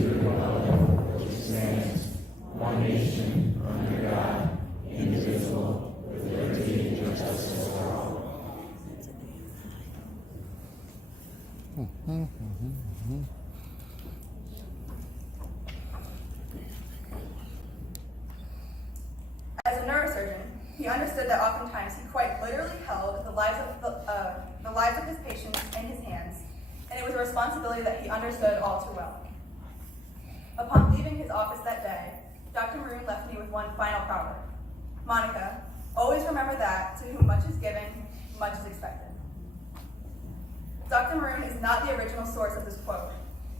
As a neurosurgeon, he understood that oftentimes he quite literally held the lives of his patients in his hands, and it was a responsibility that he understood all too well. Upon leaving his office that day, Dr. Maroon left me with one final proverb. Monica, always remember that to whom much is given, much is expected. Dr. Maroon is not the original source of this quote,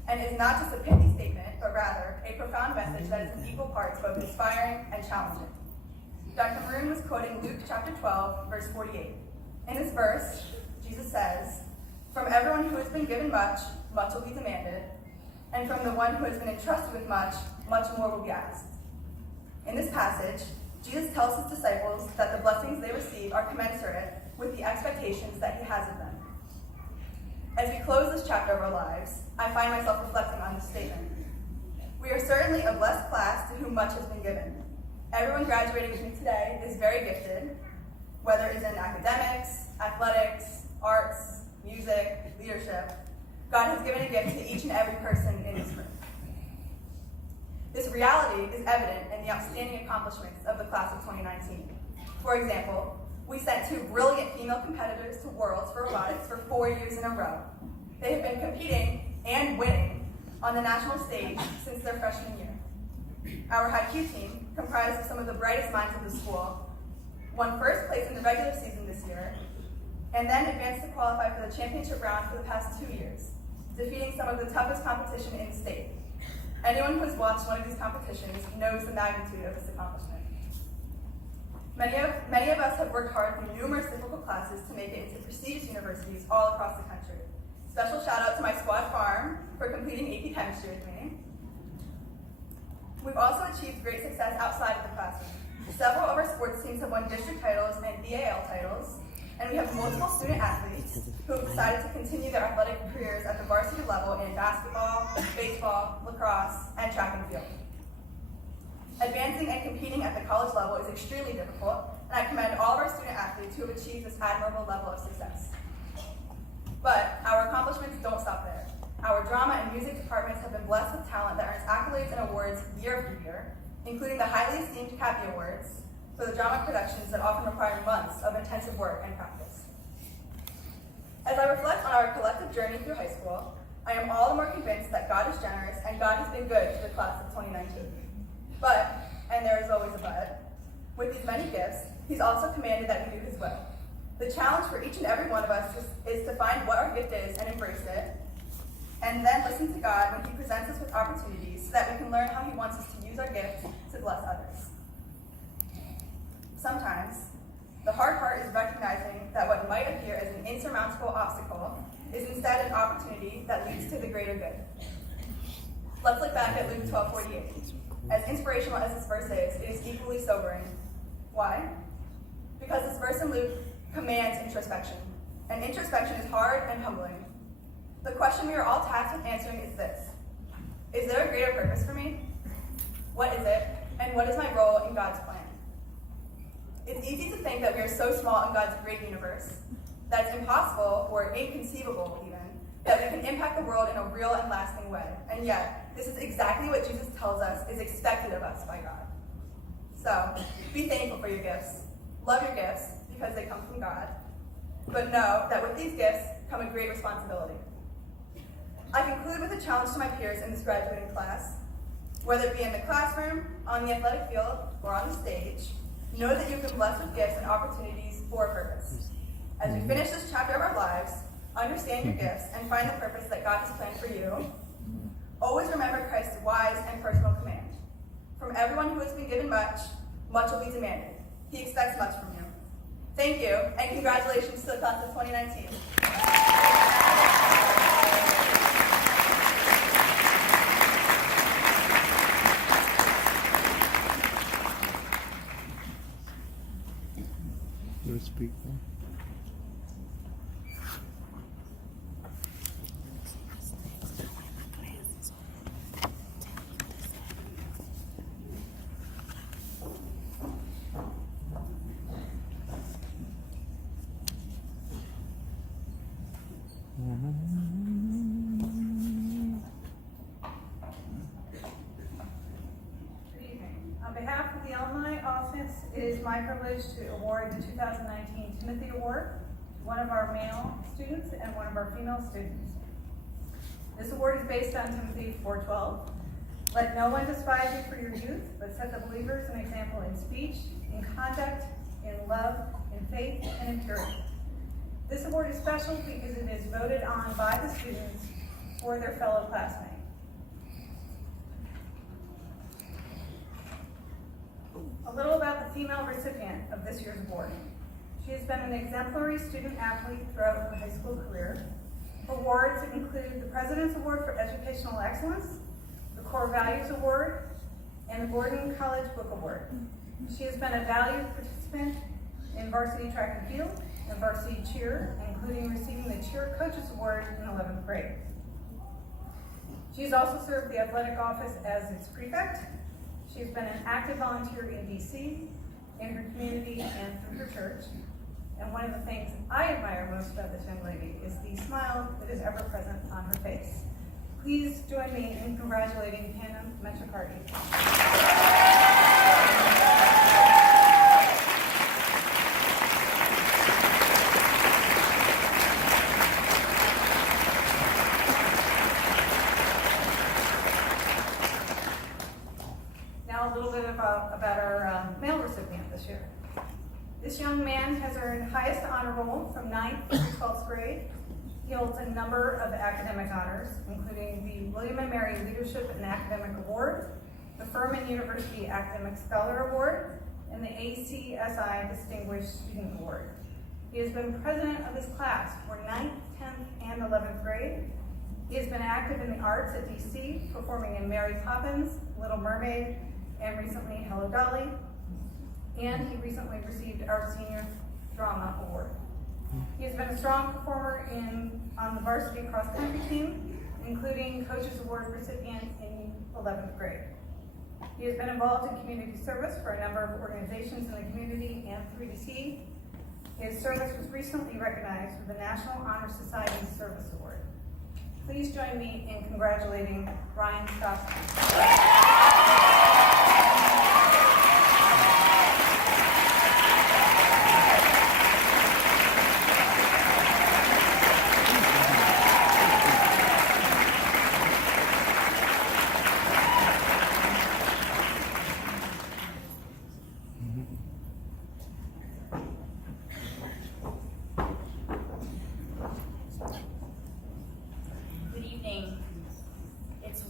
and is not just a pithy statement, but rather a profound message that is in equal parts both inspiring and challenging. Dr. Maroon was quoting Luke chapter 12, verse 48. In this verse, Jesus says, "From everyone who has been given much, much will be demanded, and from the one who has been entrusted with much, much more will be asked." In this passage, Jesus tells his disciples that the blessings they receive are commensurate with the expectations that he has of them. As we close this chapter of our lives, I find myself reflecting on this statement. We are certainly a blessed class to whom much has been given. Everyone graduating with me today is very gifted, whether it's in academics, athletics, arts, music, leadership. God has given a gift to each and every person in this room. This reality is evident in the outstanding accomplishments of the class of 2019. For example, we sent 2 brilliant female competitors to Worlds for Robotics for 4 years in a row. They have been competing and winning on the national stage since their freshman year. Our high-Q team, comprised of some of the brightest minds of the school, won first place in the regular season this year, and then advanced to qualify for the championship round for the past 2 years, defeating some of the toughest competition in the state. Anyone who has watched one of these competitions knows the magnitude of this accomplishment. Many of us have worked hard through numerous difficult classes to make it into prestigious universities all across the country. Special shout out to my squad farm for completing AP Chemistry with me. We've also achieved great success outside of the classroom. Several of our sports teams have won district titles and BAL titles, and we have multiple student athletes who have decided to continue their athletic careers at the varsity level in basketball, baseball, lacrosse, and track and field. Advancing and competing at the college level is extremely difficult, and I commend all of our student athletes who have achieved this admirable level of success. But our accomplishments don't stop there. Our drama and music departments have been blessed with talent that earns accolades and awards year after year, including the highly esteemed Cappy Awards for the drama productions that often require months of intensive work and practice. As I reflect on our collective journey through high school, I am all the more convinced that God is generous and God has been good to the class of 2019. But, and there is always a but, with these many gifts, he's also commanded that we do his will. The challenge for each and every one of us is to find what our gift is and embrace it, and then listen to God when he presents us with opportunities so that we can learn how he wants us to use our gifts to bless others. Sometimes, the hard part is recognizing that what might appear as an insurmountable obstacle is instead an opportunity that leads to the greater good. Let's look back at Luke 12:48. As inspirational as this verse is, it is equally sobering. Why? Because this verse in Luke commands introspection, and introspection is hard and humbling. The question we are all tasked with answering is this: is there a greater purpose for me? What is it, and what is my role in God's plan? It's easy to think that we are so small in God's great universe that it's impossible or inconceivable even that we can impact the world in a real and lasting way. And yet, this is exactly what Jesus tells us is expected of us by God. So, be thankful for your gifts. Love your gifts because they come from God. But know that with these gifts come a great responsibility. I conclude with a challenge to my peers in this graduating class. Whether it be in the classroom, on the athletic field, or on the stage, know that you've been blessed with gifts and opportunities for a purpose. As we finish this chapter of our lives, understand your gifts and find the purpose that God has planned for you. Always remember Christ's wise and personal command. From everyone who has been given much, much will be demanded. He expects much from you. Thank you, and congratulations to the class of 2019. Speak. is my privilege to award the 2019 Timothy Award to one of our male students and one of our female students. This award is based on Timothy 4:12. Let no one despise you for your youth, but set the believers an example in speech, in conduct, in love, in faith, and in purity. This award is special because it is voted on by the students for their fellow classmates. A little about the female recipient of this year's award. She has been an exemplary student athlete throughout her high school career. Awards include the President's Award for Educational Excellence, the Core Values Award, and the Gordon College Book Award. She has been a valued participant in varsity track and field and varsity cheer, including receiving the Cheer Coaches Award in 11th grade. She has also served the athletic office as its prefect. She has been an active volunteer in DC, in her community, and through her church. And one of the things I admire most about this young lady is the smile that is ever present on her face. Please join me in congratulating Niam Metrocarty. Now a little bit about our male recipient this year. This young man has earned highest honor roll from 9th through 12th grade. He holds a number of academic honors, including the William & Mary Leadership and Academic Award, the Furman University Academic Scholar Award, and the ACSI Distinguished Student Award. He has been president of his class for 9th, 10th, and 11th grade. He has been active in the arts at DC, performing in Mary Poppins, Little Mermaid, and recently Hello Dolly. And he recently received our Senior Drama Award. He has been a strong performer on the varsity cross-country team, including Coaches Award recipient in 11th grade. He has been involved in community service for a number of organizations in the community and through DC. His service was recently recognized with the National Honor Society Service Award. Please join me in congratulating Ryan Stofsky.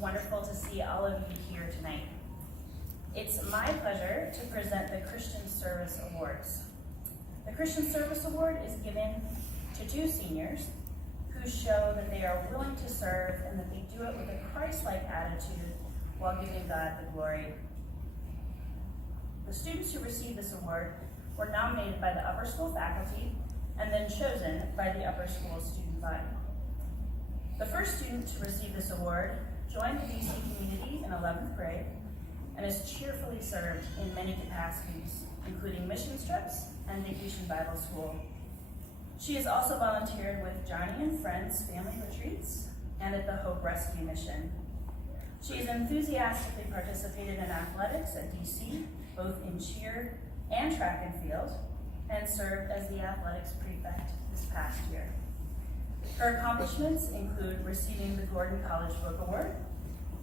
Wonderful to see all of you here tonight. It's my pleasure to present the Christian Service Awards. The Christian Service Award is given to two seniors who show that they are willing to serve and that they do it with a Christ-like attitude while giving God the glory. The students who received this award were nominated by the upper school faculty and then chosen by the upper school student body. The first student to receive this award joined the DC community in 11th grade and has cheerfully served in many capacities, including mission trips and Vacation Bible School. She has also volunteered with Johnny and Friends family retreats and at the Hope Rescue Mission. She has enthusiastically participated in athletics at DC, both in cheer and track and field, and served as the athletics prefect this past year. Her accomplishments include receiving the Gordon College Book Award,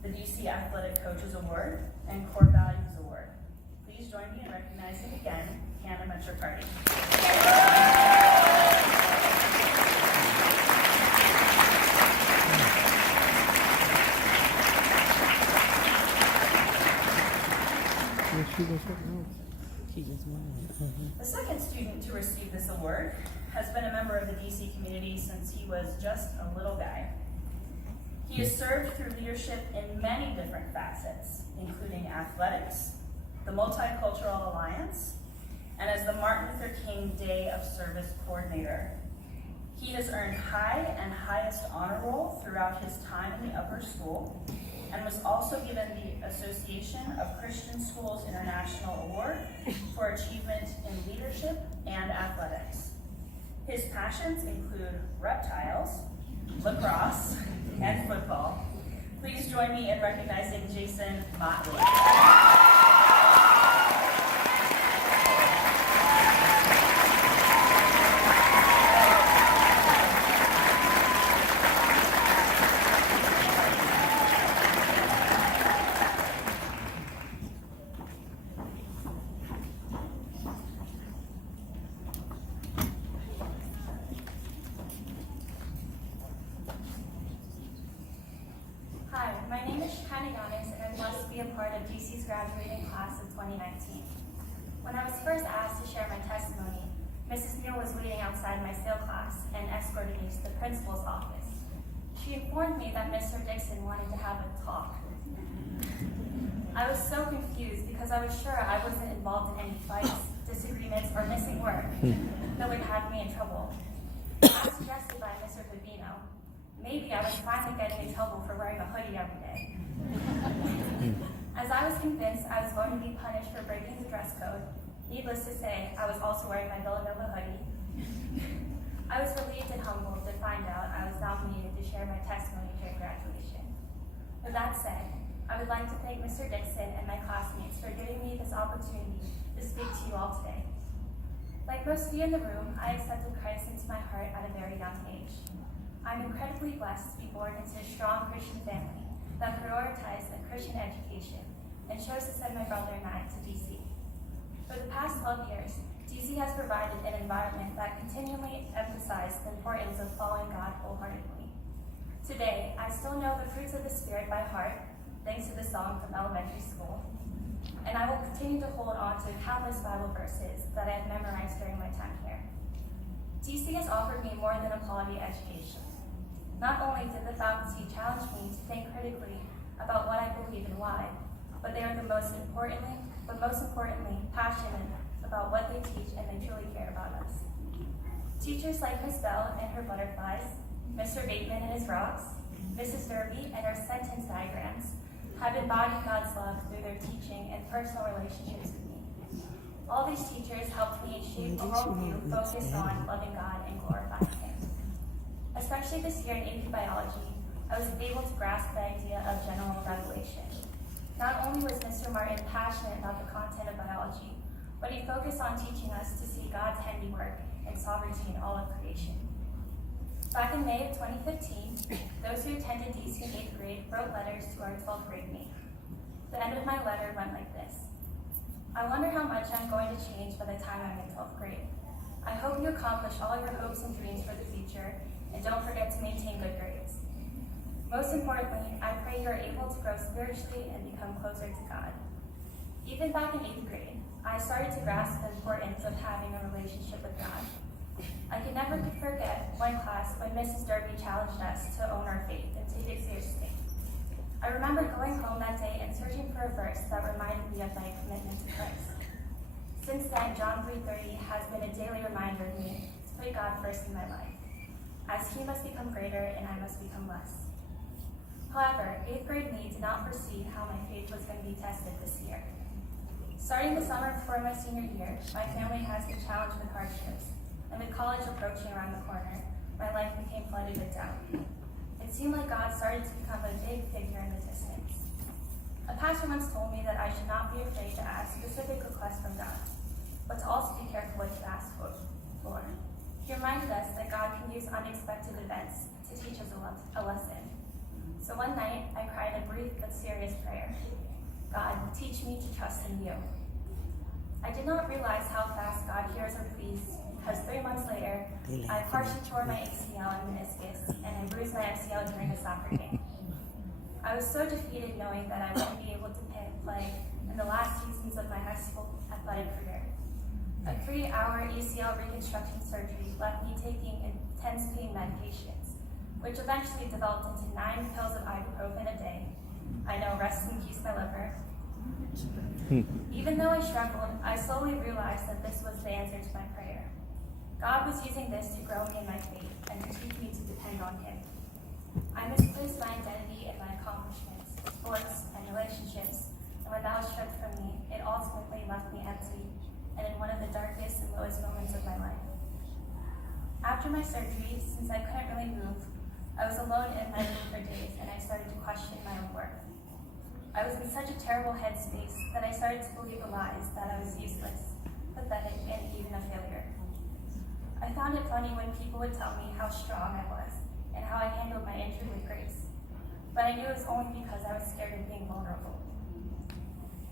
the DC Athletic Coaches Award, and Core Values Award. Please join me in recognizing again Hannah Metrocarty. The second student to receive this award has been a member of the DC community since he was just a little guy. He has served through leadership in many different facets, including athletics, the Multicultural Alliance, and as the Martin Luther King Day of Service Coordinator. He has earned high and highest honor roll throughout his time in the upper school and was also given the Association of Christian Schools International Award for achievement in leadership and athletics. His passions include reptiles, lacrosse, and football. Please join me in recognizing Jason Motley. be a part of GC's graduating class of 2019. When I was first asked to share my testimony, Mrs. Neal was waiting outside my sale class and escorted me to the principal's office. She informed me that Mr. Dixon wanted to have a talk. I was so confused because I was sure I wasn't involved in any fights, disagreements, or missing work that would have me in trouble. As suggested by Mr. Fabino, maybe I was finally getting in trouble for wearing a hoodie every day. As I was convinced I was going to be punished for breaking the dress code, needless to say, I was also wearing my Villanova hoodie. I was relieved and humbled to find out I was nominated to share my testimony during graduation. With that said, I would like to thank Mr. Dixon and my classmates for giving me this opportunity to speak to you all today. Like most of you in the room, I accepted Christ into my heart at a very young age. I'm incredibly blessed to be born into a strong Christian family that prioritized a Christian education and chose to send my brother and I to DC. For the past 12 years, DC has provided an environment that continually emphasized the importance of following God wholeheartedly. Today, I still know the fruits of the Spirit by heart, thanks to the song from elementary school, and I will continue to hold on to countless Bible verses that I have memorized during my time here. DC has offered me more than a quality education. Not only did the faculty challenge me to think critically about what I believe and why, but they are most importantly, passionate about what they teach, and they truly care about us. Teachers like Miss Bell and her butterflies, Mr. Bateman and his rocks, Mrs. Derby and her sentence diagrams have embodied God's love through their teaching and personal relationships with me. All these teachers helped me shape a worldview focused on loving God and glorifying Him. Especially this year in AP Biology, I was able to grasp the idea of general revelation. Not only was Mr. Martin passionate about the content of biology, but he focused on teaching us to see God's handiwork and sovereignty in all of creation. Back in May of 2015, those who attended DC in 8th grade wrote letters to our 12th grade mate. The end of my letter went like this: I wonder how much I'm going to change by the time I'm in 12th grade. I hope you accomplish all your hopes and dreams for the future, and don't forget to maintain good grades. Most importantly, I pray you are able to grow spiritually and become closer to God. Even back in 8th grade, I started to grasp the importance of having a relationship with God. I can never forget one class when Mrs. Derby challenged us to own our faith and take it seriously. I remember going home that day and searching for a verse that reminded me of my commitment to Christ. Since then, John 3:30 has been a daily reminder of me to put God first in my life, as He must become greater and I must become less. However, 8th grade me did not foresee how my faith was going to be tested this year. Starting the summer before my senior year, my family has been challenged with hardships, and with college approaching around the corner, my life became flooded with doubt. It seemed like God started to become a big figure in the distance. A pastor once told me that I should not be afraid to ask specific requests from God, but to also be careful what to ask for. He reminded us that God can use unexpected events to teach us a lesson. So one night, I cried a brief but serious prayer: God, teach me to trust in you. I did not realize how fast God hears our pleas, because 3 months later, I partially tore my ACL and meniscus, and I bruised my MCL during a soccer game. I was so defeated knowing that I wouldn't be able to play in the last seasons of my high school athletic career. A 3-hour ACL reconstruction surgery left me taking intense pain medications, which eventually developed into 9 pills of ibuprofen a day. I know, rest in peace, my liver. Even though I struggled, I slowly realized that this was the answer to my prayer. God was using this to grow me in my faith and to teach me to depend on Him. I misplaced my identity in my accomplishments, sports, and relationships, and when that was stripped from me, it ultimately left me empty and in one of the darkest and lowest moments of my life. After my surgery, since I couldn't really move, I was alone in my room for days, and I started to question my own worth. I was in such a terrible headspace that I started to believe the lies that I was useless, pathetic, and even a failure. I found it funny when people would tell me how strong I was and how I handled my injury with grace, but I knew it was only because I was scared of being vulnerable.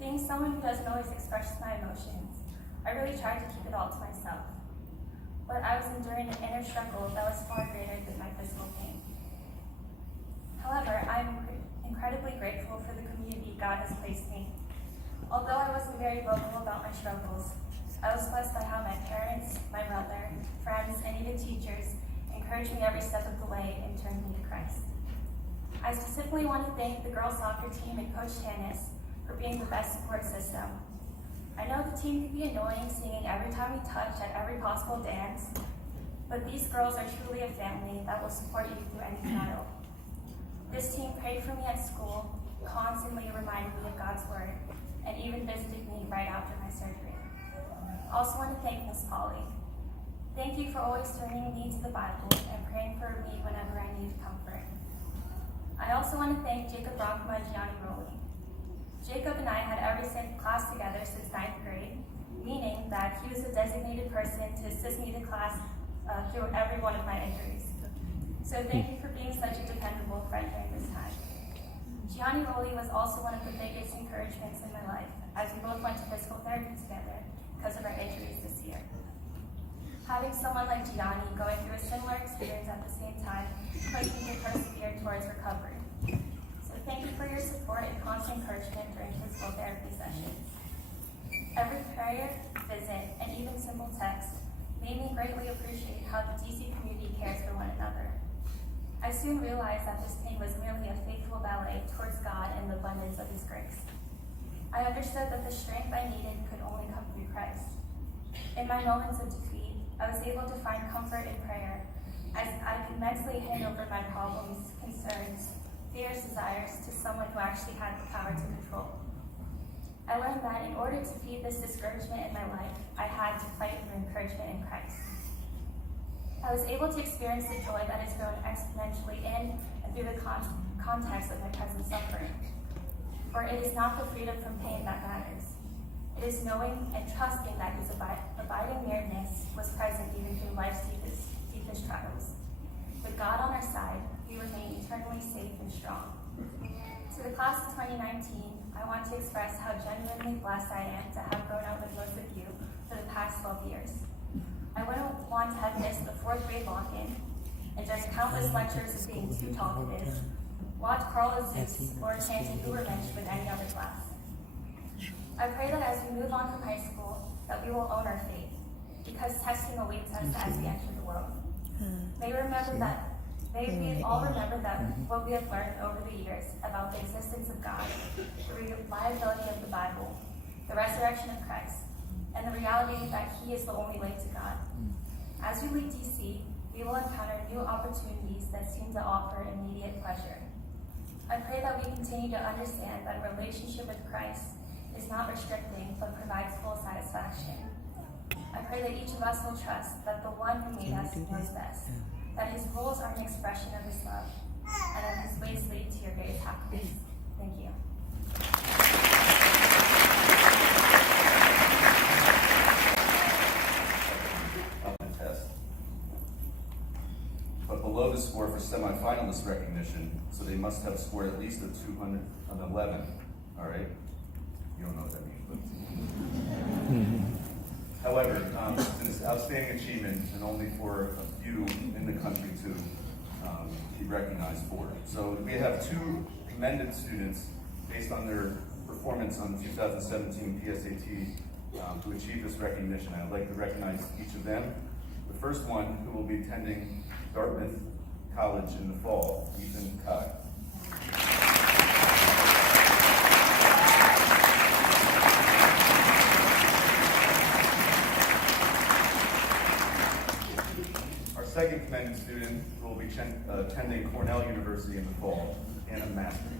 Being someone who doesn't always express my emotions, I really tried to keep it all to myself, but I was enduring an inner struggle that was far greater than my physical pain. However, I am incredibly grateful for the community God has placed me. Although I wasn't very vocal about my struggles, I was blessed by how my parents, my mother, friends, and even teachers encouraged me every step of the way and turned me to Christ. I specifically want to thank the girls soccer team and Coach Tanis for being the best support system. I know the team can be annoying, singing every time we touch at every possible dance, but these girls are truly a family that will support you through any trial. This team prayed for me at school, constantly reminded me of God's word, and even visited me right after my surgery. I also want to thank Miss Polly. Thank you for always turning me to the Bible and praying for me whenever I need comfort. I also want to thank Jacob Rockma and Gianni Rowley. Jacob and I had every class together since 9th grade, meaning that he was a designated person to assist me to class through every one of my injuries. So thank you for being such a dependable friend during this time. Gianni Rowley was also one of the biggest encouragements in my life, as we both went to physical therapy together because of our injuries this year. Having someone like Gianni going through a similar experience at the same time pushed me to persevere towards recovery. So thank you for your support and constant encouragement during physical therapy sessions. Every prayer, visit, and even simple text made me greatly appreciate how the DC community cares for one another. I soon realized that this pain was merely a faithful ballet towards God and the abundance of His grace. I understood that the strength I needed could only come through Christ. In my moments of defeat, I was able to find comfort in prayer as I could mentally hand over my problems, concerns, fears, desires to someone who actually had the power to control. I learned that in order to feed this discouragement in my life, I had to fight for encouragement in Christ. I was able to experience the joy that has grown exponentially in and through the context of my present suffering. For it is not the freedom from pain that matters. It is knowing and trusting that His abiding nearness was present even through life's deepest trials. With God on our side, we remain eternally safe and strong. To the class of 2019, I want to express how genuinely blessed I am to have grown up with most of you for the past 12 years. I wouldn't want to have missed the 4th grade lock-in and just countless lectures of being too talkative, watch Carl Zeus or Chanty who were mentioned in any other class. I pray that as we move on from high school, that we will own our faith, because testing awaits us as we enter the world. May we all remember that what we have learned over the years about the existence of God, the reliability of the Bible, the resurrection of Christ, and the reality that He is the only way to God. As we leave DC, we will encounter new opportunities that seem to offer immediate pleasure. I pray that we continue to understand that a relationship with Christ is not restricting, but provides full satisfaction. I pray that each of us will trust that the one who made us knows best, that His rules are an expression of His love, and that His ways lead to your greatest happiness. Thank you. But below the score for semifinalist recognition, so they must have scored at least a 211. All right? You don't know what that means, but. However, it's an outstanding achievement, and only for a few in the country to be recognized for. So we have 2 commended students based on their performance on the 2017 PSAT to achieve this recognition. I'd like to recognize each of them. The first one, who will be attending Dartmouth College in the fall, Ethan Kai. Our second commended student who will be attending Cornell University in the fall, Anna Master.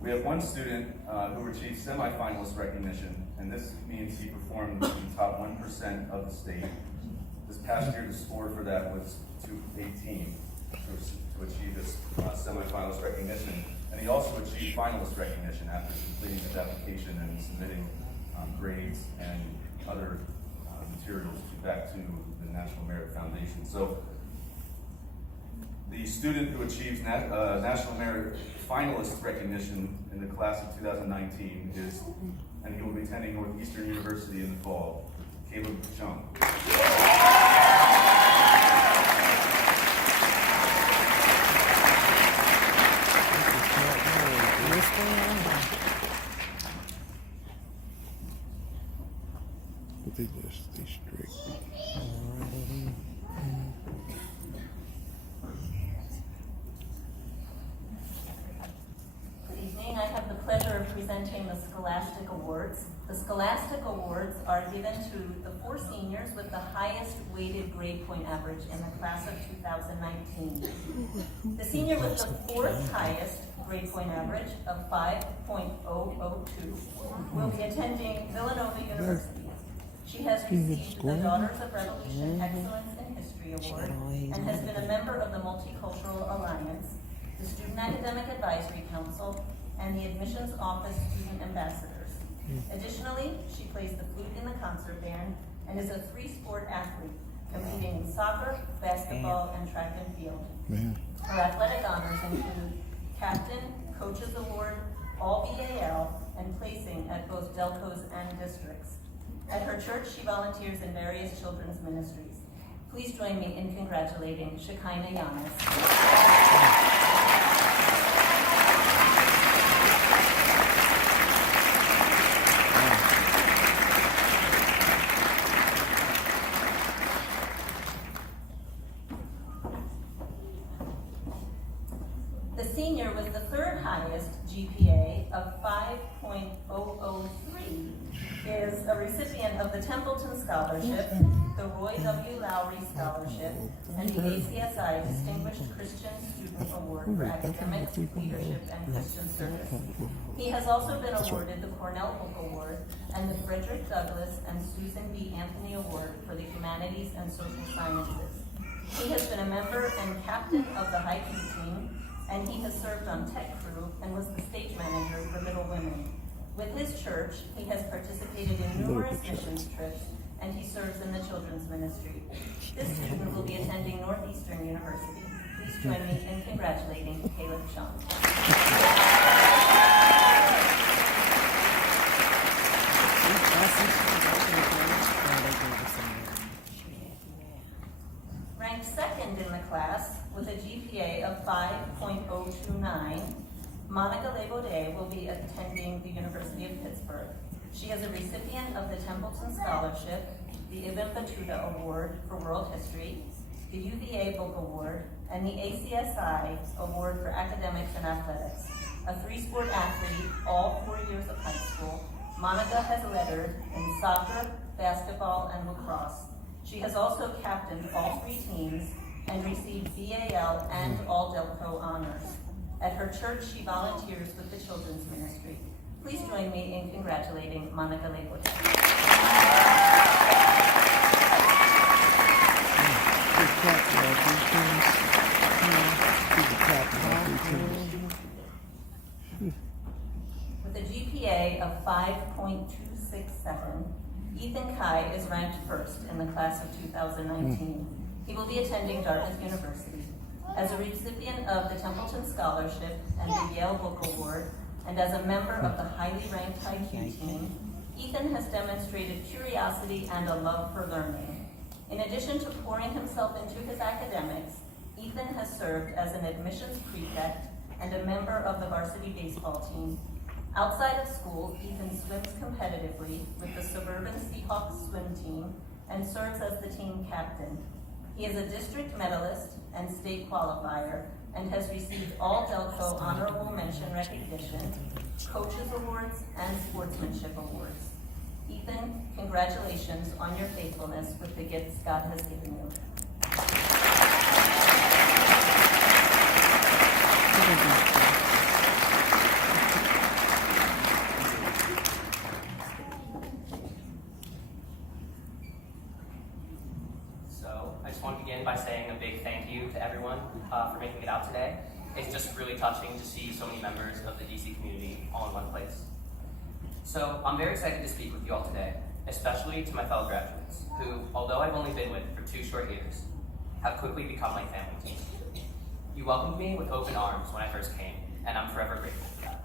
We have one student who achieved semifinalist recognition, and this means he performed in the top 1% of the state. This past year, the score for that was 218 to achieve this semifinalist recognition. And he also achieved finalist recognition after completing his application and submitting grades and other materials back to the National Merit Foundation. So the student who achieves National Merit Finalist recognition in the class of 2019 is and he will be attending Northeastern University in the fall. Caleb Chung. But they just stay strict. Good evening. I have the pleasure of presenting the Scholastic Awards. The Scholastic Awards are given to the 4 seniors with the highest weighted grade point average in the class of 2019. The senior with the 4th highest grade point average of 5.002 will be attending Villanova University. She has received the Daughters of Revolution Excellence in History Award and has been a member of the Multicultural Alliance, the Student Academic Advisory Council, and the Admissions Office Student Ambassadors. Additionally, she plays the flute in the concert band and is a 3-sport athlete, competing in soccer, basketball, and track and field. Her athletic honors include Captain, Coaches Award, All VAL, and placing at both Delcos and districts. At her church, she volunteers in various children's ministries. Please join me in congratulating Shekinah Yanis. The senior with the 3rd highest GPA of 5.003 is a recipient of the Templeton Scholarship, the Roy W. Lowry Scholarship, and the ACSI Distinguished Christian Student Award for Academics, Leadership, and Christian Service. He has also been awarded the Cornell Book Award and the Frederick Douglass and Susan B. Anthony Award for the Humanities and Social Sciences. He has been a member and captain of the high key team, and he has served on tech crew and was the stage manager for Little Women. With his church, he has participated in numerous missions trips, and he serves in the children's ministry. This student will be attending Northeastern University. Please join me in congratulating Caleb Chung. Ranked 2nd in the class with a GPA of 5.029, Monica Lebaudet will be attending the University of Pittsburgh. She is a recipient of the Templeton Scholarship, the Ibn Battuta Award for World History, the UVA Book Award, and the ACSI Award for Academics and Athletics. A 3-sport athlete, all 4 years of high school, Monica has lettered in soccer, basketball, and lacrosse. She has also captained all 3 teams and received VAL and All Delco honors. At her church, she volunteers with the children's ministry. Please join me in congratulating Monica Lebaudet. With a GPA of 5.267, Ethan Kai is ranked 1st in the class of 2019. He will be attending Dartmouth University. As a recipient of the Templeton Scholarship and the Yale Book Award, and as a member of the highly ranked IQ team, Ethan has demonstrated curiosity and a love for learning. In addition to pouring himself into his academics, Ethan has served as an admissions prefect and a member of the varsity baseball team. Outside of school, Ethan swims competitively with the Suburban Seahawks swim team and serves as the team captain. He is a district medalist and state qualifier and has received all Delco honorable mention recognition, coaches awards, and sportsmanship awards. Ethan, congratulations on your faithfulness with the gifts God has given you. So I just want to begin by saying a big thank you to everyone for making it out today. It's just really touching to see so many members of the DC community all in one place. So I'm very excited to speak with you all today, especially to my fellow graduates, who, although I've only been with for 2 short years, have quickly become my family team. You welcomed me with open arms when I first came, and I'm forever grateful for that.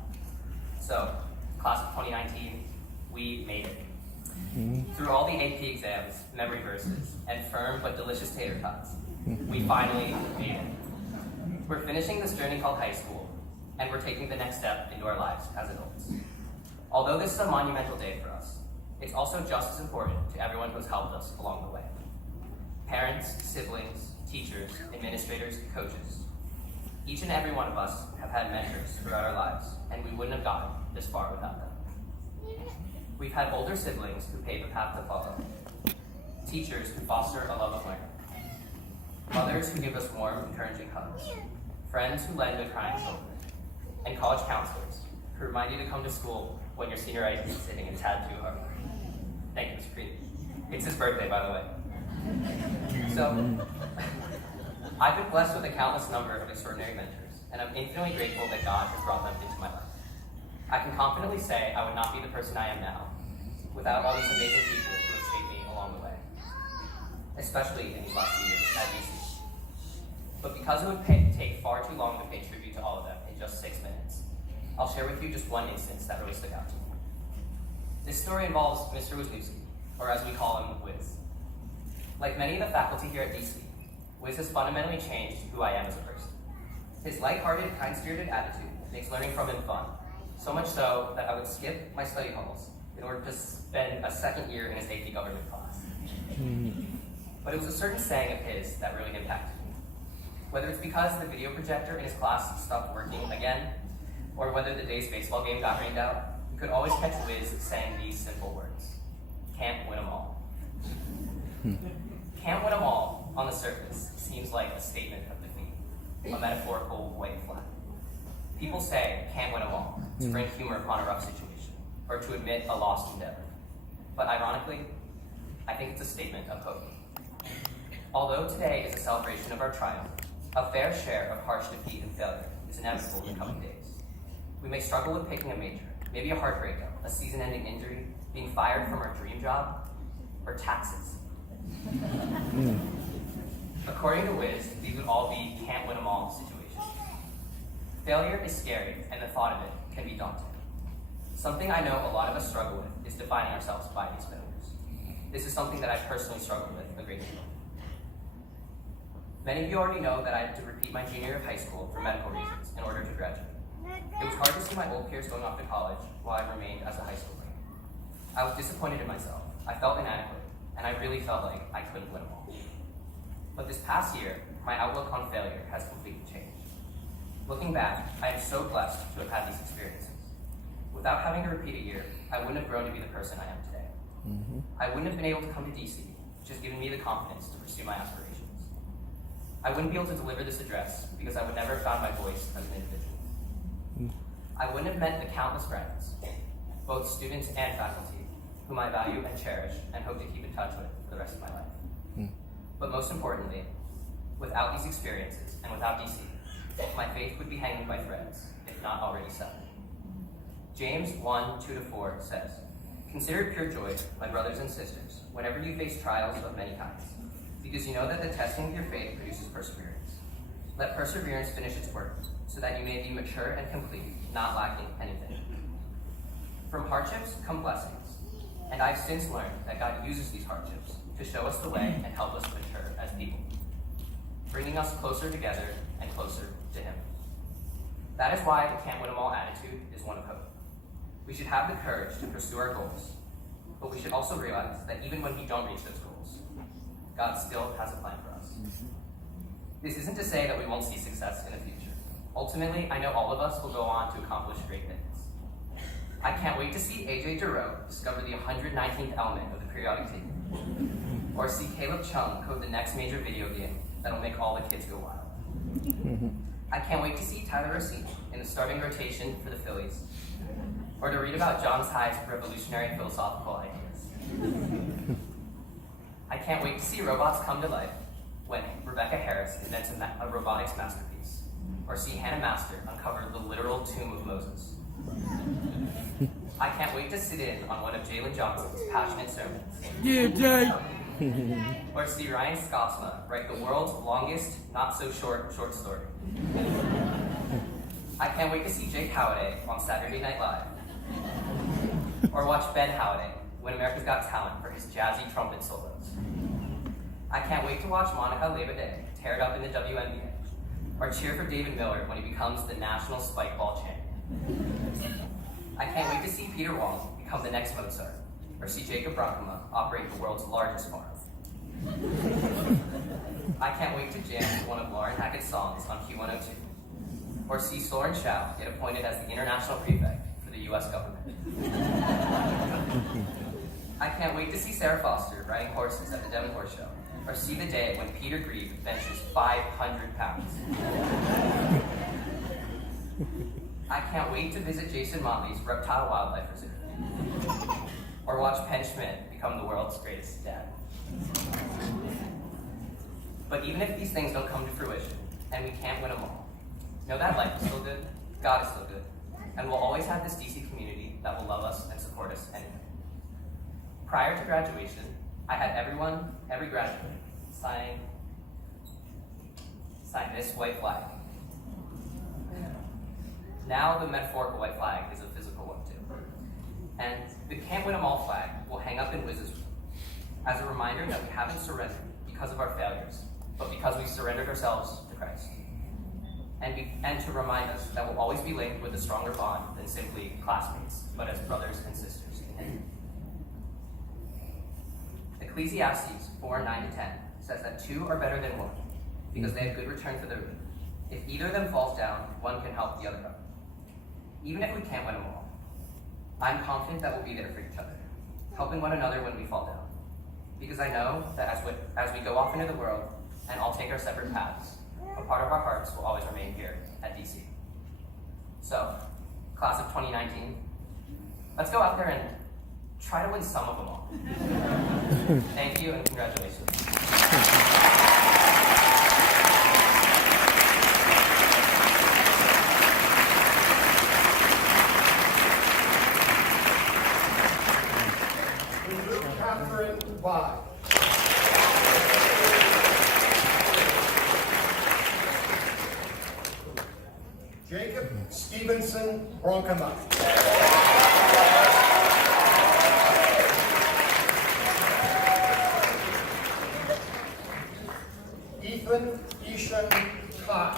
So, class of 2019, we made it. Through all the AP exams, memory verses, and firm but delicious tater tots, we finally made it. We're finishing this journey called high school, and we're taking the next step into our lives as adults. Although this is a monumental day for us, it's also just as important to everyone who's helped us along the way. Parents, siblings, teachers, administrators, coaches. Each and every one of us have had mentors throughout our lives, and we wouldn't have gotten this far without them. We've had older siblings who paved the path to follow, teachers who foster a love of learning, mothers who give us warm, encouraging hugs, friends who lend a crying shoulder, and college counselors who remind you to come to school when your senioritis is sitting in tad too hard. Thank you, Mr. Creed. It's his birthday, by the way. So, I've been blessed with a countless number of extraordinary mentors, and I'm infinitely grateful that God has brought them into my life. I can confidently say I would not be the person I am now without all these amazing people who have shaped me along the way, especially in these last few years at DC. But because it would take far too long to pay tribute to all of them in just 6 minutes, I'll share with you just one instance that really stuck out to me. This story involves Mr. Wisniewski, or as we call him, Wiz. Like many of the faculty here at DC, Wiz has fundamentally changed who I am as a person. His lighthearted, kind-spirited attitude makes learning from him fun, so much so that I would skip my study halls in order to spend a second year in his AP government class. But it was a certain saying of his that really impacted me. Whether it's because the video projector in his class stopped working again, or whether the day's baseball game got rained out, you could always catch Wiz saying these simple words: can't win 'em all. Can't win 'em all, on the surface, seems like a statement of defeat, a metaphorical white flag. People say can't win 'em all to bring humor upon a rough situation, or to admit a lost endeavor. But ironically, I think it's a statement of hope. Although today is a celebration of our triumph, a fair share of harsh defeat and failure is inevitable in the coming days. We may struggle with picking a major, maybe a heart breakup, a season-ending injury, being fired from our dream job, or taxes. According to Wiz, these would all be can't win 'em all situations. Failure is scary, and the thought of it can be daunting. Something I know a lot of us struggle with is defining ourselves by these failures. This is something that I personally struggled with a great deal. Many of you already know that I had to repeat my junior year of high school for medical reasons in order to graduate. It was hard to see my old peers going off to college while I remained as a high schooler. I was disappointed in myself. I felt inadequate, and I really felt like I couldn't win them all. But this past year, my outlook on failure has completely changed. Looking back, I am so blessed to have had these experiences. Without having to repeat a year, I wouldn't have grown to be the person I am today. I wouldn't have been able to come to DC, which has given me the confidence to pursue my aspirations. I wouldn't be able to deliver this address because I would never have found my voice as an individual. I wouldn't have met the countless friends, both students and faculty, whom I value and cherish and hope to keep in touch with for the rest of my life. But most importantly, without these experiences and without DC, my faith would be hanging by threads, if not already severed. James 1:2-4 says, "Consider it pure joy, my brothers and sisters, whenever you face trials of many kinds, because you know that the testing of your faith produces perseverance. Let perseverance finish its work, so that you may be mature and complete, not lacking anything." From hardships come blessings, and I've since learned that God uses these hardships to show us the way and help us mature as people, bringing us closer together and closer to Him. That is why the can't win 'em all attitude is one of hope. We should have the courage to pursue our goals, but we should also realize that even when we don't reach those goals, God still has a plan for us. This isn't to say that we won't see success in the future. Ultimately, I know all of us will go on to accomplish great things. I can't wait to see AJ Giroux discover the 119th element of the periodic table, or see Caleb Chung code the next major video game that'll make all the kids go wild. I can't wait to see Tyler Racine in the starting rotation for the Phillies, or to read about John Ty's revolutionary philosophical ideas. I can't wait to see robots come to life when Rebecca Harris invents a robotics masterpiece, or see Hannah Master uncover the literal tomb of Moses. I can't wait to sit in on one of Jalen Johnson's passionate sermons. Yeah, Jay. Or see Ryan Skosma write the world's longest, not-so-short short story. I can't wait to see Jake Howday on Saturday Night Live. Or watch Ben Halliday win America's Got Talent for his jazzy trumpet solos. I can't wait to watch Monica Lebeday tear it up in the WNBA, or cheer for David Miller when he becomes the national spike ball champion. I can't wait to see Peter Wong become the next Mozart, or see Jacob Brockema operate the world's largest farm. I can't wait to jam to one of Lauren Hackett's songs on Q102, or see Soren Shao get appointed as the international prefect for the US government. I can't wait to see Sarah Foster riding horses at the Devon Horse Show, or see the day when Peter Grieve benches 500 pounds. I can't wait to visit Jason Motley's Reptile Wildlife Reserve, or watch Penn Schmidt become the world's greatest dad. But even if these things don't come to fruition, and we can't win them all, know that life is still good, God is still good, and we'll always have this DC community that will love us and support us anyway. Prior to graduation, I had every graduate, sign this white flag. Now the metaphorical white flag is a physical one too. And the Can't Win 'Em All flag will hang up in Wiz's room as a reminder that we haven't surrendered because of our failures, but because we surrendered ourselves to Christ. And to remind us that we'll always be linked with a stronger bond than simply classmates, but as brothers and sisters in Him. Ecclesiastes 4:9-10 says that two are better than one, because they have good return for their labor. If either of them falls down, one can help the other up. Even if we can't win them all, I'm confident that we'll be there for each other, helping one another when we fall down. Because I know that as we go off into the world and all take our separate paths, a part of our hearts will always remain here at DC. So, class of 2019, let's go out there and try to win some of them all. Thank you and congratulations. Catherine Bye. Jacob Stevenson Bronkema. Ethan Ishan Kai.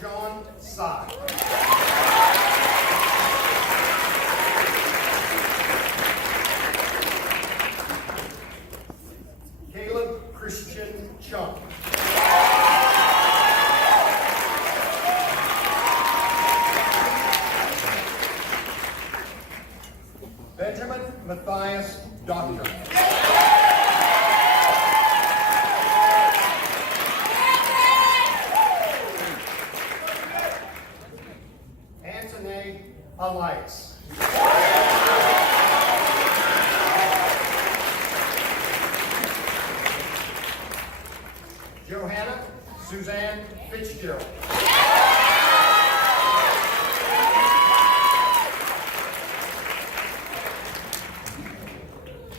John Sai. Caleb Christian Chung. Benjamin Matthias Doctor. Elias. Johanna Suzanne Fitzgerald.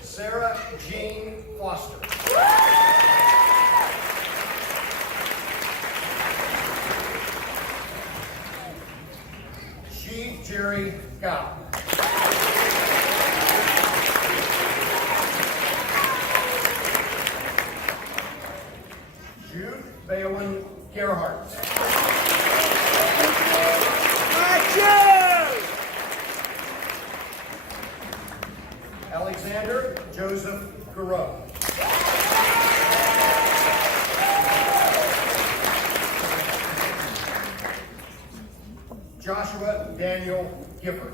Sarah Jean Foster. Jerry Gao. Jude Balin Gerhardt. Alexander Joseph Garreau. Joshua Daniel Gifford.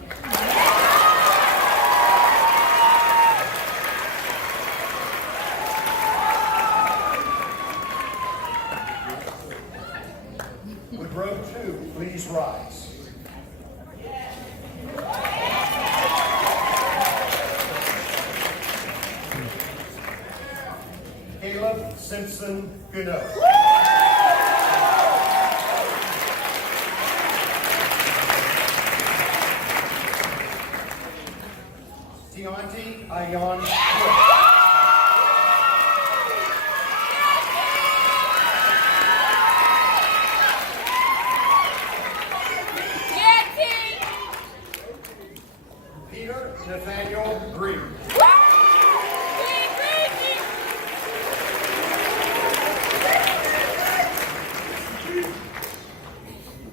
Would row 2 please rise? Caleb Simpson Goodell. Tianti Ayan.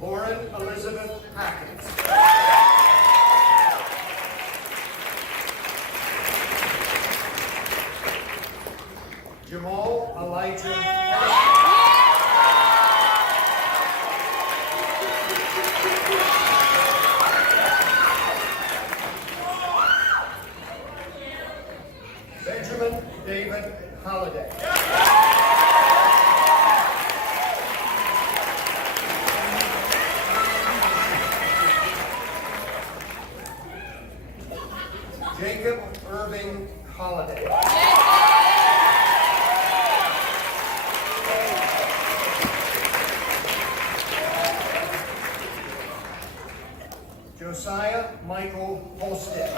Lauren Elizabeth Hackett. Jamal Elijah Benjamin David Holliday. Jacob Irving Holliday. Josiah Michael Holstead.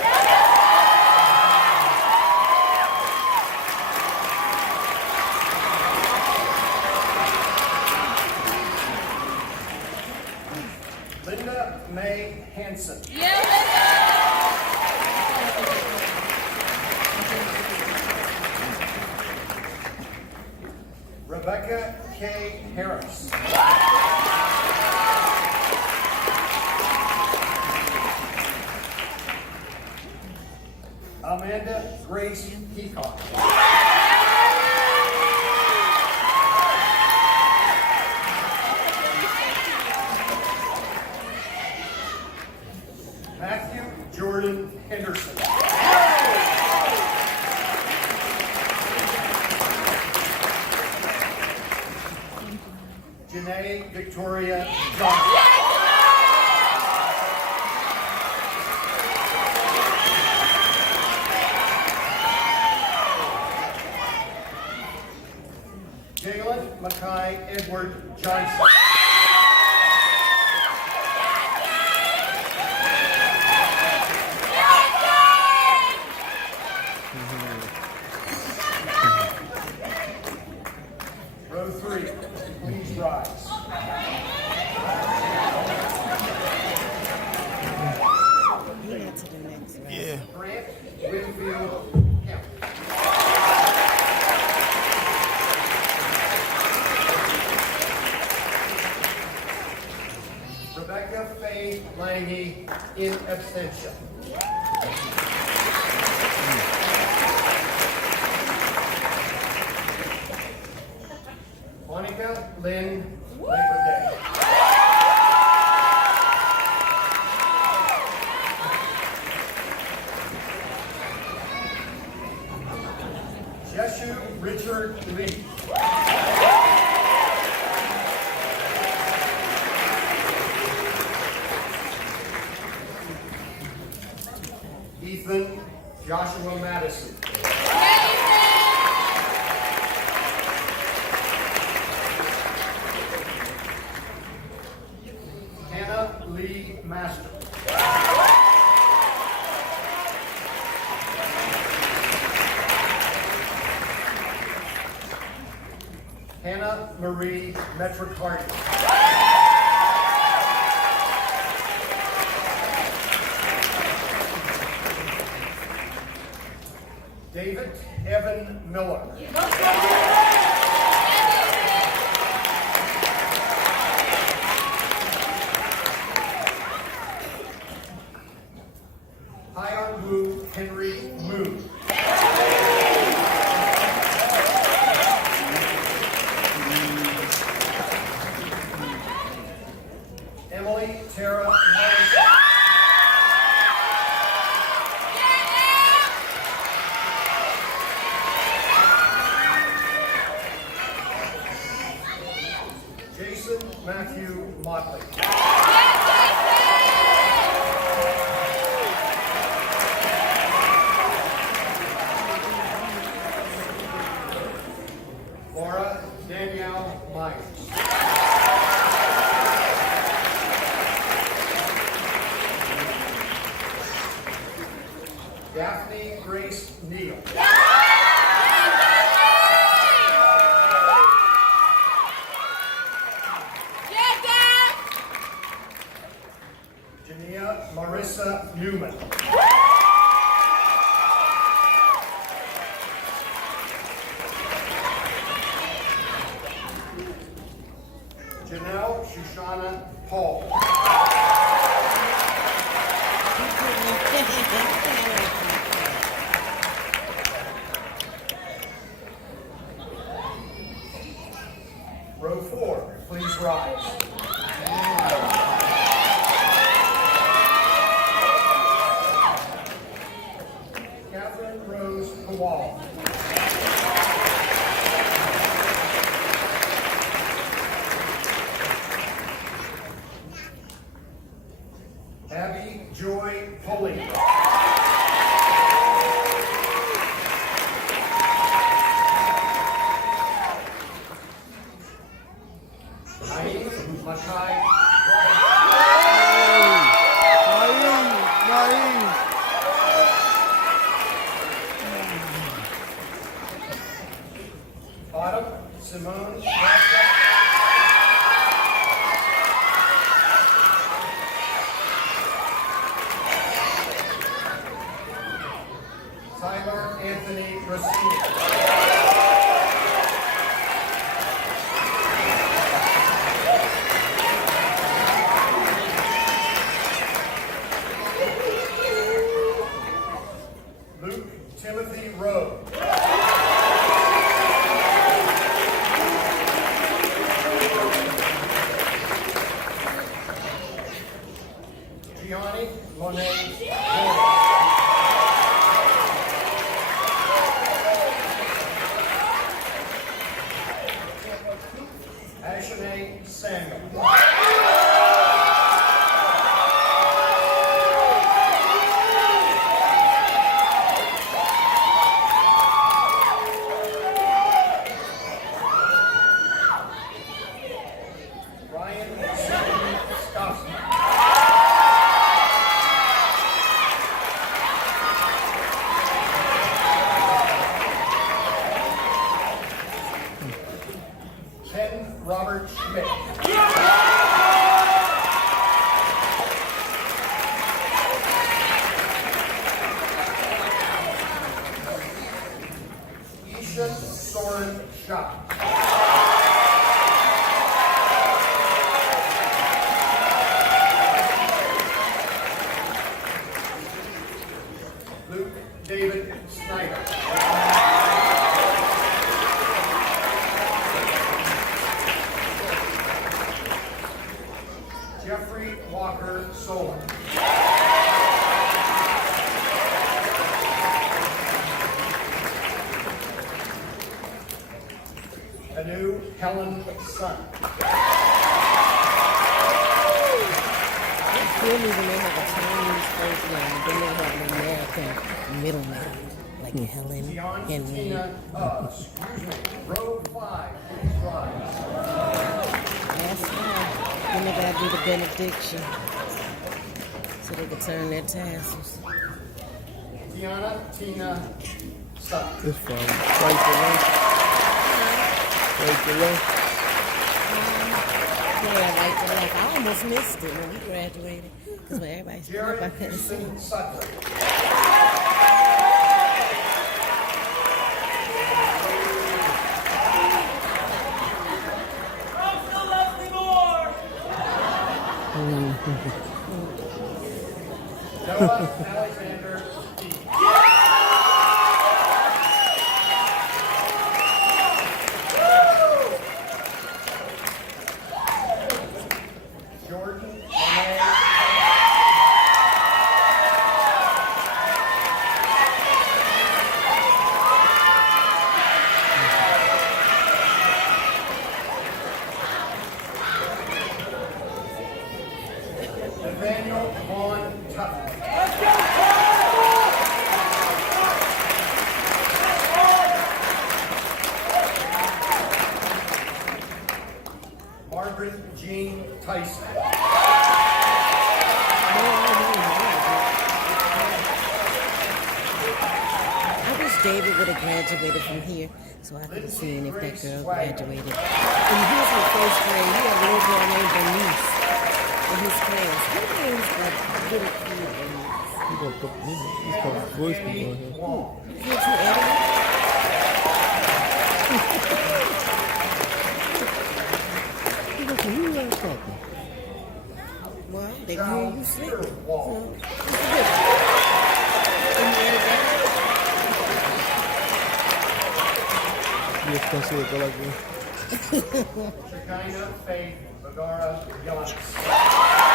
Linda May Hanson. Rebecca K. Harris. Amanda Grace Peacock. Matthew Jordan Henderson. Janae Victoria Johnson. Jalen Mackay Edward Johnson. Row 3, please rise. Yeah. Grant Winfield Kemp. Rebecca Faye Lange in abstention. Monica Lynn Labor Day. Jeshu Richard Lee. Ethan Joshua Madison. Hannah Lee Master. Hannah Marie Metricardi. David Evan Miller. Hyun Henry Moon. Emily Tara Morrison. Jason Matthew Motley. Laura Danielle Myers. Daphne Grace Neal. Jania Marissa Newman. Janelle Shoshana Tiana Paul. Row 4, please rise. Catherine Rose Kowal. Abby Joy Pulley. Naim Makai. Naeem. Autumn Simone. Tyler Anthony Racine. Luke Timothy Rowe. Gianni Monet Moore. Ashanae Samuel. Ryan Sidney Stossman. Ken Robert Schmidt. Ishan Soren Schott. Luke David Snyder. Jeffrey Walker Solon. Anu Helen Sun. Still even they have a Chinese first name, then they have an American middle name, like Helen, Dion Henry. Tina, excuse me, row 5, please rise. That's right. Then they gotta do the benediction, so they can turn their tassels. Tiana Tina Sutton. It's fine. Right to left. Right to left. Yeah, right to left. I almost missed it when we graduated, because when everybody stood up, I Jared couldn't see. Houston Sutton. Noah Alexander Steve. Jordan Monet. Nathaniel Vaughn Tutton. Margaret Jean Tyson. I wish David would have graduated from here, so I could have seen if that girl graduated. And he was in first grade. He had a little girl named Bernice in his class. Her name was like little cute Bernice. He's got his voice people on here. Can't you edit it? He goes, who was talking? They can hear you sleep. So, Wall. it's good. Any other dad? Yes, can see it go like this. Shekinah Faith Bagara Giannis.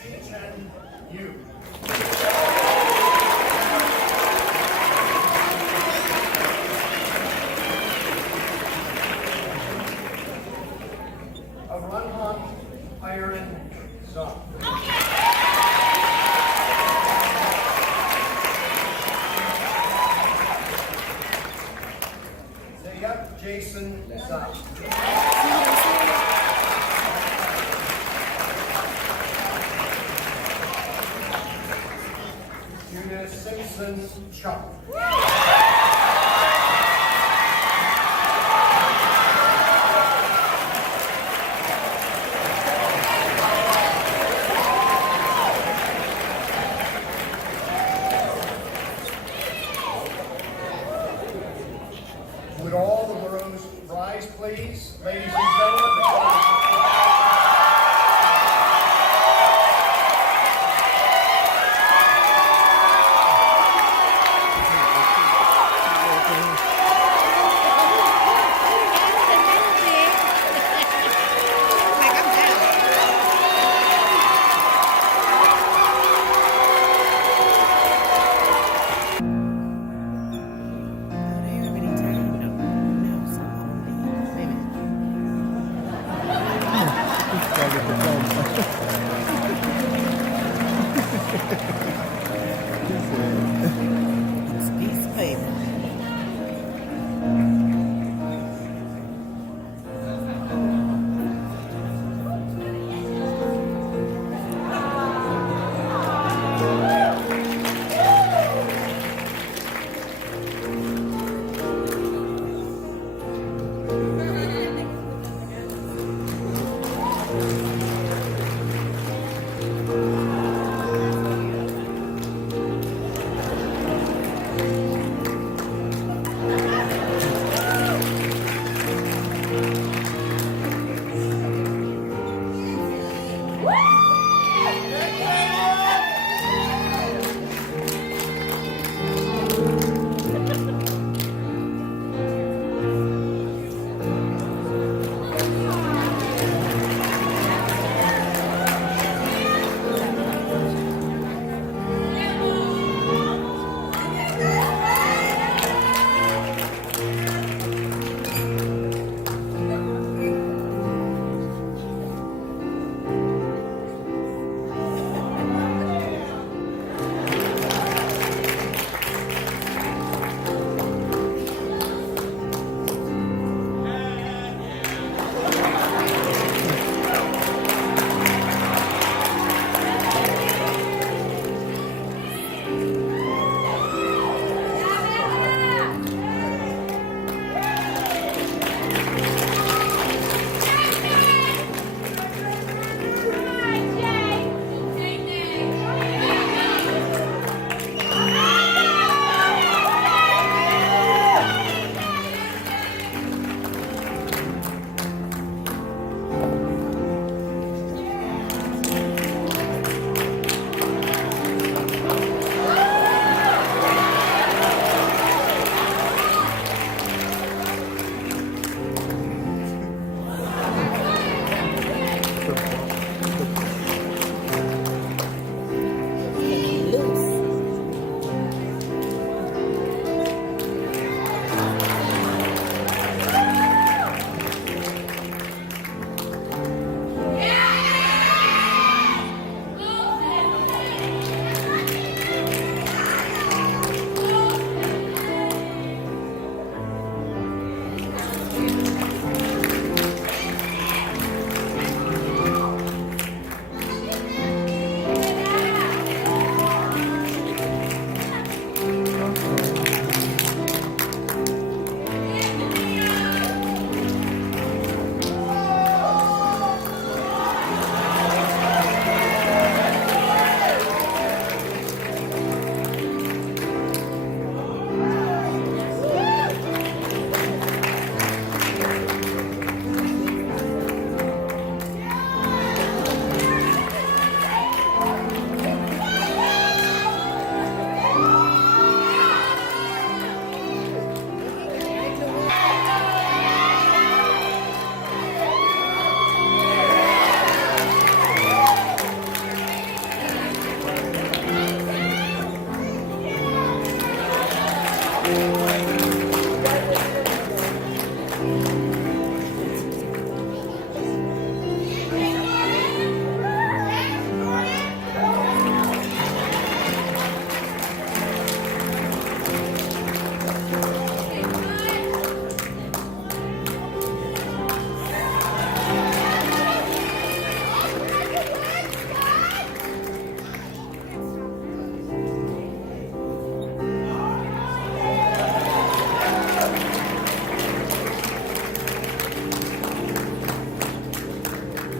Shichen Yu. Aranhan Iron Zong. Zayat Jason Zong. Junior Simpson Chuck. Would all the Maroons rise, please? Ladies and gentlemen, the class.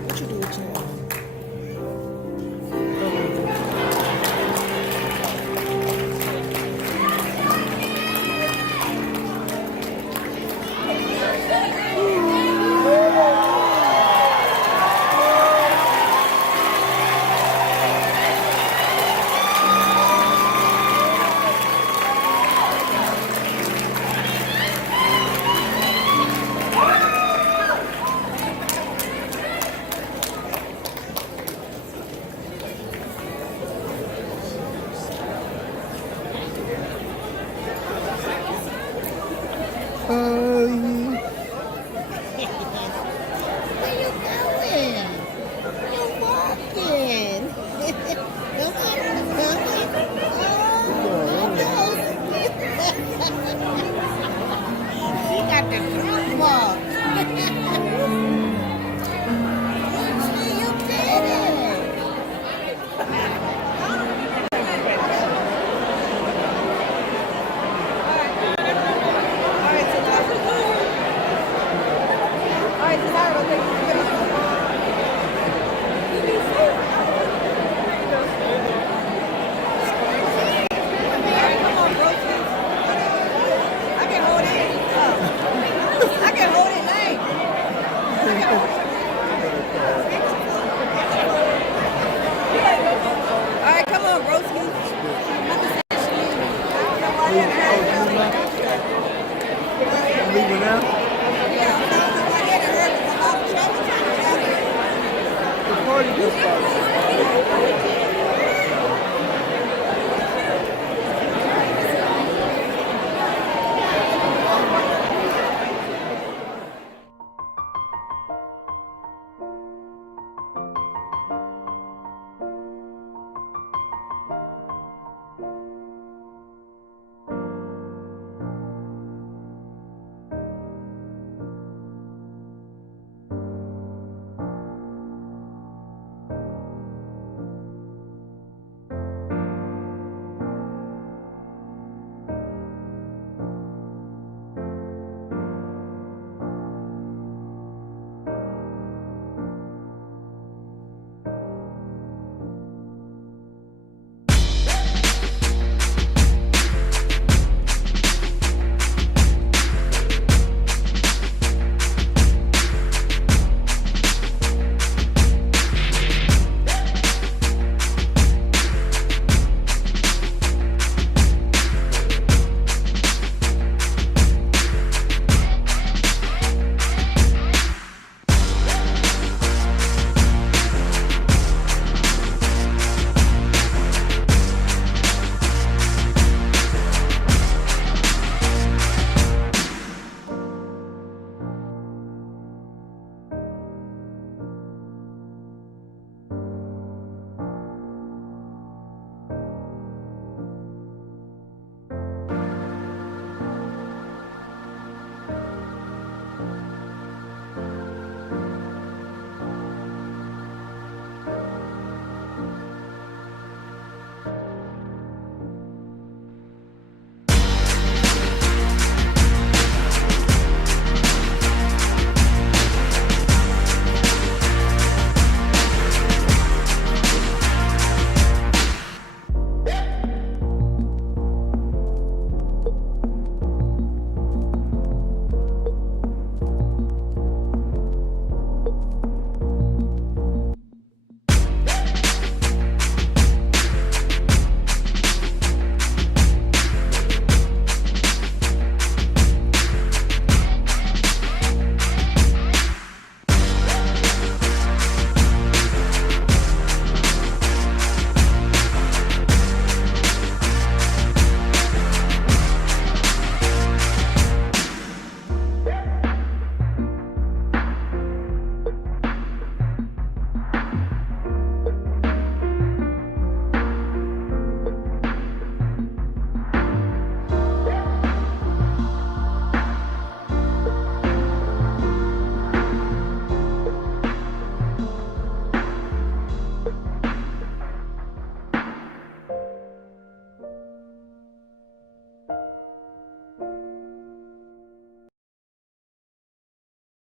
What you do with your arm? Where you going? You're walking. Nobody coming. She got the drunk walk. You did it. Leaving now? The party just started.